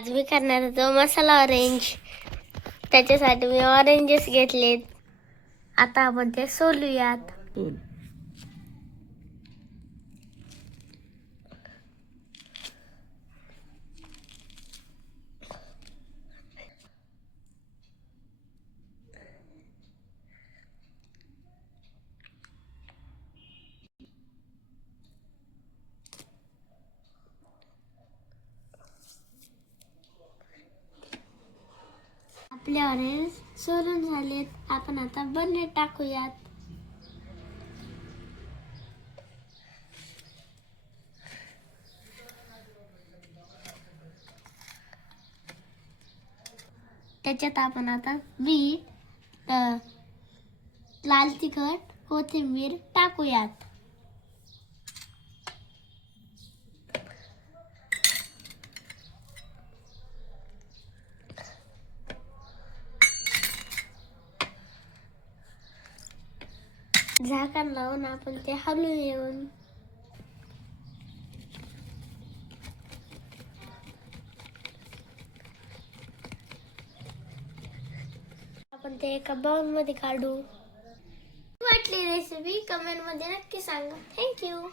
आज मी करणार होतो मसाला ऑरेंज. त्याच्यासाठी मी ऑरेंजेस घेतलेत. आता आपण ते सोलूयात. आपले ऑरेंज सोलून झालेत. आपण आता बर्नीत टाकूयात. त्याच्यात आपण आता मीठ, लाल तिखट, कोथिंबीर टाकूयात. झाकण लावून आपण ते हलवून येऊन आपण ते एका बाउल मध्ये काढू. वाटली रेसिपी कमेंट मध्ये नक्की सांगा. थँक्यू.